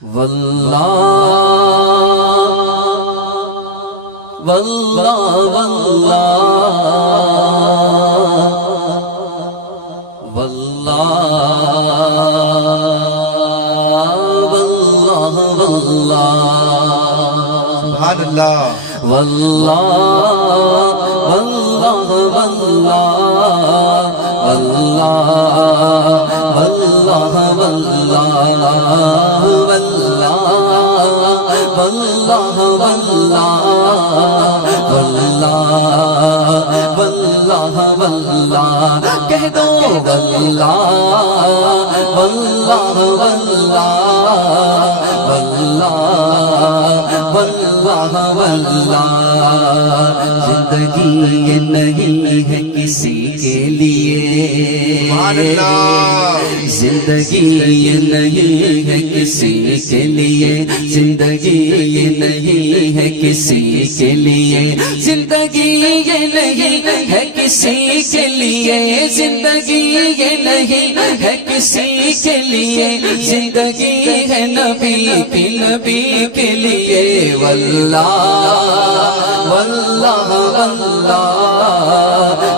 واللہ واللہ واللہ واللہ واللہ سبحان اللہ واللہ واللہ واللہ واللہ واللہ واللہ واللہ واللہ کہہ دو واللہ واللہ واللہ واللہ واللہ زندگی یہ نہیں ہے کسی کے لیے سبحان اللہ زندگی یہ نہیں ہے کسی کے لیے زندگی یہ نہیں ہے کسی کے لیے زندگی یہ نہیں ہے کسی کے لیے زندگی یہ نہیں ہے کسی کے لیے زندگی ہے نبی کے لیے واللہ واللہ واللہ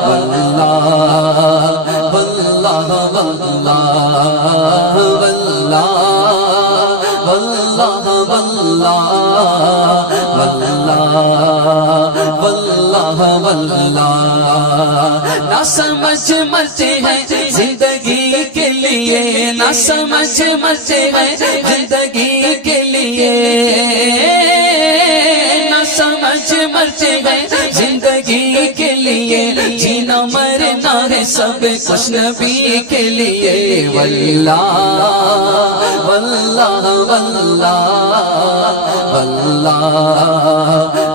واللہ واللہ واللہ واللہ واللہ واللہ نہ سمجھ مرتے ہیں زندگی کے لیے نہ سمجھ مرتے ہیں زندگی کے لیے نہ سمجھ مرتے ہیں زندگی کے لیے جینا مرنا ہے سب کچھ نبی کے لیے واللہ واللہ واللہ واللہ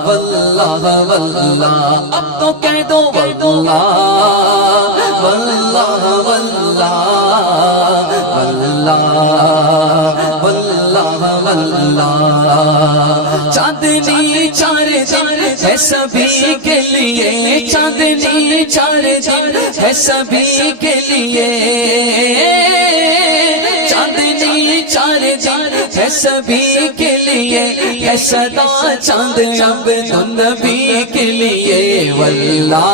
واللہ واللہ اب تو کہہ دو واللہ واللہ واللہ واللہ واللہ چاندنی چار چار ہے سبھی کے لیے چاندنی چار چار ہے سبھی کے لیے چاندنی چار چار ہے سبھی کے لیے ہے صدا چاند اب نبی کے لیے واللہ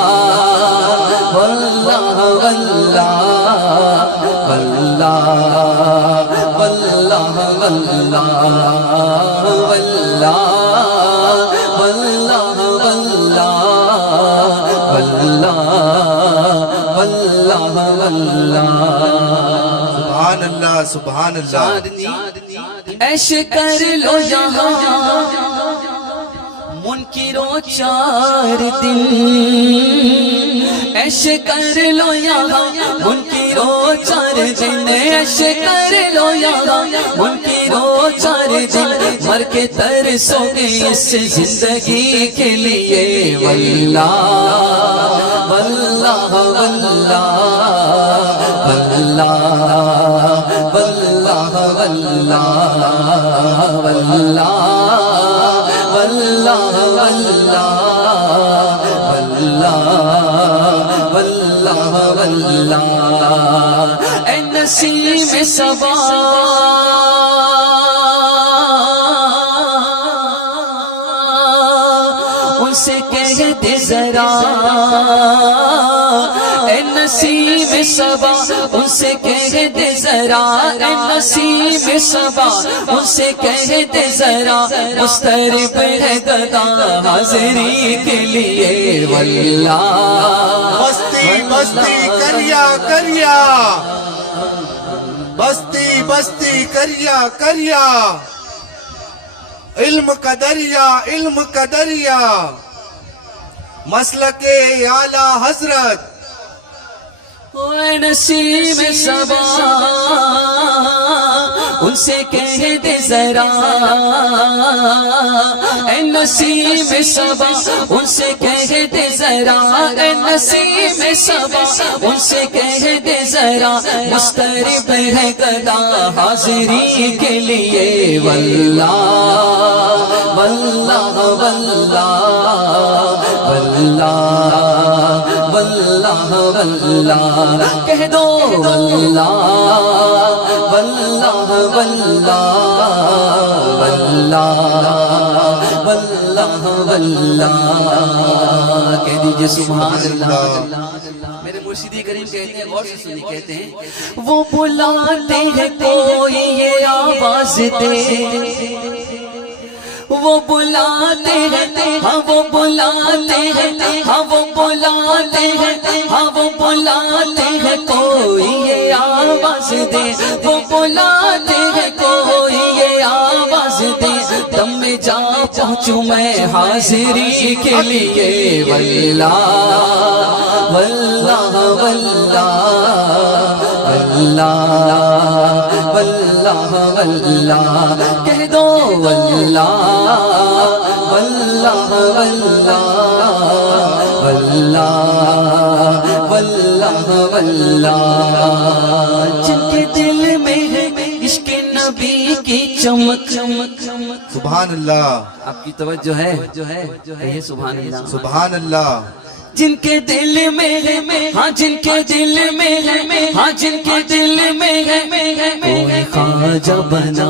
واللہ واللہ واللہ واللہ واللہ واللہ واللہ واللہ واللہ سبحان اللہ سبحان اللہ عیش کر لو یہاں منکروں 4 دن عیش کر لو یہاں منکروں 4 دن عیش کر لو یہاں منکروں 4 دن مر کے ترسو گے اس زندگی کے لیے واللہ واللہ واللہ واللہ واللہ واللہ واللہ واللہ واللہ واللہ اے نسیم صبا ان سے کہہ دے ذرا اے نسیم صبا ان سے کہہ دے ذرا اے نسیم صبا ان سے کہہ دے ذرا مسترب ہے گدا حاضری کے لیے واللہ بستی بستی کریا کریا بستی بستی کریا کریا علم کا دریا مسلک اعلی حضرت اے نسیم صبا ان سے کہہ دے ذرا اے نسیم صبا ان سے کہہ دے ذرا اے نسیم صبا ان سے کہہ دے ذرا مسترب ہے گدا حاضری کے لیے واللہ واللہ واللہ واللہ واللہ واللہ کہہ دو واللہ واللہ واللہ واللہ واللہ واللہ کہہ دیجئے سبحان اللہ۔ میرے مرشدی کریم کہتے ہیں، غور سے سنی، کہتے ہیں وہ بلاتے ہیں کوئی یہ آواز دے، وہ بلاتے ہیں، ہاں وہ بلاتے ہیں، ہاں وہ بلاتے ہیں، ہاں وہ بلاتے ہیں کوئی یہ آواز دے، وہ بلاتے ہیں کوئی یہ آواز دے، دم میں جا پہنچوں میں حاضری کے لیے، واللہ واللہ واللہ واللہ واللہ کہہ دو واللہ واللہ واللہ واللہ واللہ جن کے دل میں ہے عشق نبی کی چمک چمک چمک۔ سبحان اللہ، آپ کی توجہ ہے کہیے سبحان اللہ۔ سبحان اللہ، جن کے دل میں ہے، ہاں جن کے دل میں ہے، ہاں جن کے دل میں ہے کوئی خواجہ بنا،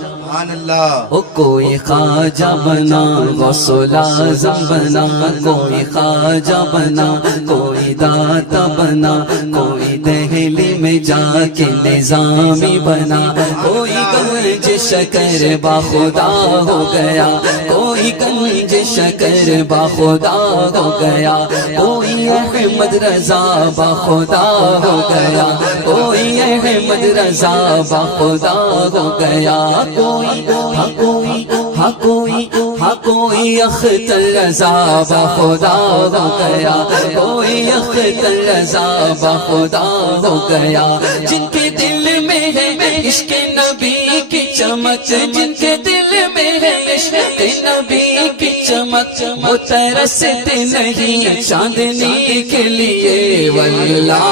سبحان اللہ، او کوئی خواجہ بنا، غوث الاعظم بنا، کوئی خواجہ بنا، کوئی داتا بنا، کوئی دہلی میں جا کے نظامی بنا، کوئی گنج شکر باخدا ہو گیا، کوئی گنج شکر باخدا ہو گیا، کوئی احمد رضا باخدا ہو گیا، کوئی احمد رضا باخدا ہو گیا، کوئی ہاں کوئی ہاں کوئی ہاں کوئی اختر رضا باخدا ہو گیا، کوئی اختر رضا باخدا ہو گیا، جن کے دل میں ہے عشق نبی کی چمک، جن کے دل میں ہے عشق نبی کی چمک، وہ ترستے نہیں چاندنی کے لیے، واللہ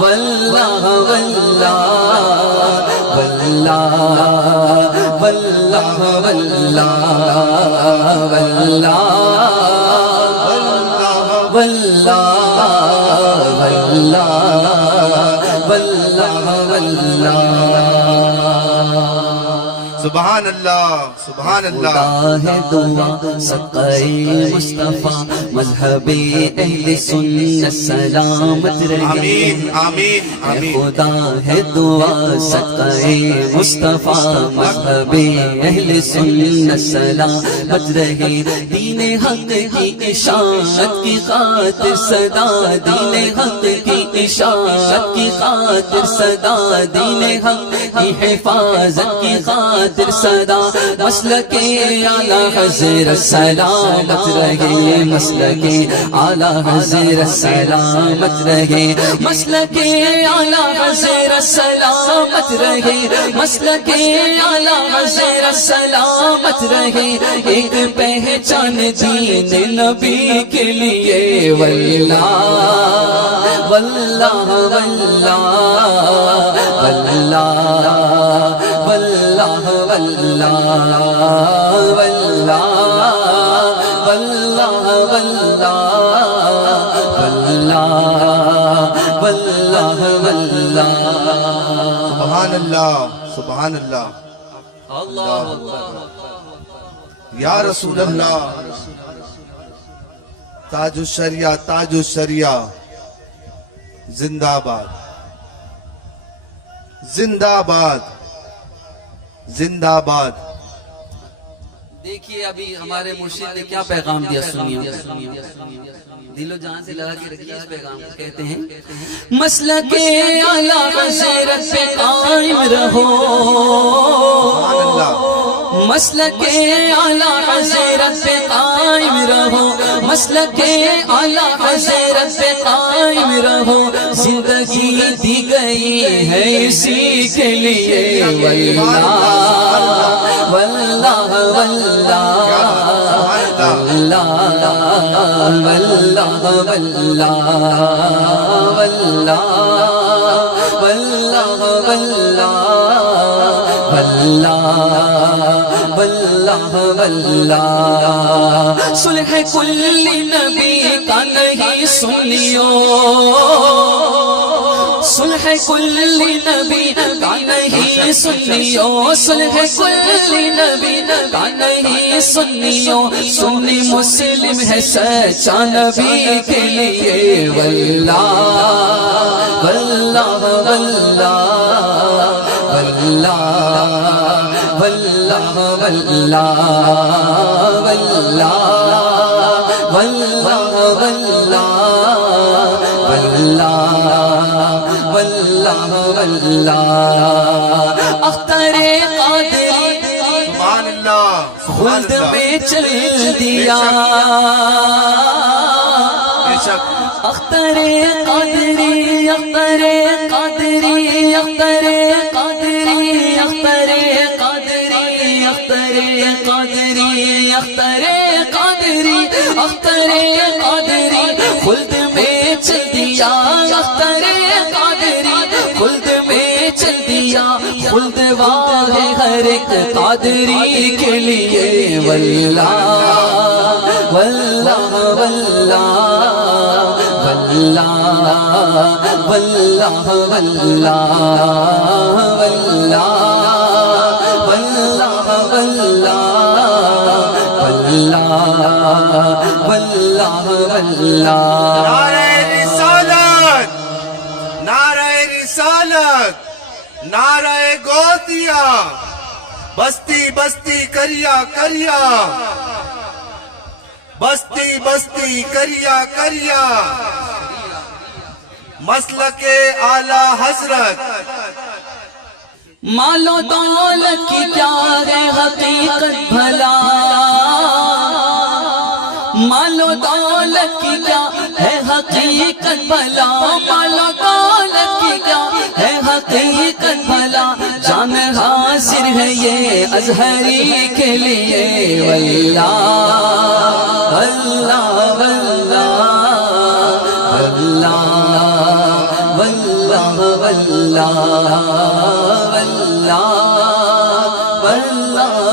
واللہ واللہ واللہ واللہ واللہ واللہ واللہ واللہ واللہ۔ سبحان اللہ، سبحان اللہ، خدا ہے دعا سقائے مصطفیٰ، مذہب اہل سنت سلامت رہے، آمین آمین آمین، خدا ہے دعا سقائے مصطفیٰ، مذہب اہل سنت سلامت رہے، دین حق کی اشاعت کی خاطر صدا، دین حق کی اشاعت کی خاطر صدا، دین حق کی حفاظت کی خاطر صدا، مسلک اعلیٰ حضرت سلامت رہے، مسلک اعلیٰ حضرت سلامت رہے، مسلک اعلیٰ حضرت سلامت رہے، مسلک اعلیٰ حضرت سلامت رہے، ایک پہچان دین نبی کے لیے، واللہ واللہ واللہ واللہ واللہ واللہ واللہ واللہ واللہ واللہ واللہ۔ سبحان اللہ، سبحان اللہ، یا رسول اللہ، تاج الشریعہ، تاج الشریعہ، زندہ باد، زندہ باد، زندہ باد۔ دیکھیے ابھی ہمارے مرشد نے کیا پیغام دیا، سنیے، دل و جان سے لگا کے رکھیے اس پیغام کو، کہتے ہیں مسلک اعلیٰ حضرت پہ قائم رہو، مسلک اعلیٰ حضرت پہ قائم رہو، مسلک اعلیٰ حضرت پہ قائم رہو، زندگی دی گئی ہے اسی کے لیے، واللہ واللہ واللہ واللہ واللہ واللہ واللہ واللہ واللہ واللہ۔ صلح کل نبی کا نہیں سنیو، صلح کل نبی کا نہیں سنیوں، صلح کل نبی کا نہیں سنیوں، سنی مسلم ہے سچا نبی کے لیے، واللہ واللہ واللہ واللہ واللہ واللہ واللہ واللہ واللہ واللہ اختر قادری سبحان اللہ خلد میں چل دیا، بے شک اختر قادری اختر قادری اختر قادری اختر قادری اختر قادری اختر قادری اختر قادری خلد میں چل دیا، اختر قادری خلد میں چل دیا، خلد واہ ہر ایک قادری کے لیے، واللہ واللہ واللہ واللہ واللہ واللہ واللہ واللہ واللہ واللہ واللہ نعرہ رسالت، نعرہ رسالت، نعرہ گوتیا، بستی بستی کریا کریا، بستی بستی کریا کریا، مسلک اعلی حضرت۔ مال و دولت کی کیا ہے حقیقت بھلا، مال و دولت کی کیا ہے حقیقت بھلا، مال و دولت کی کیا ہے حقیقت بھلا، جان حاضر ہے یہ ازہری کے لیے، واللہ واللہ واللہ واللہ واللہ واللہ واللہ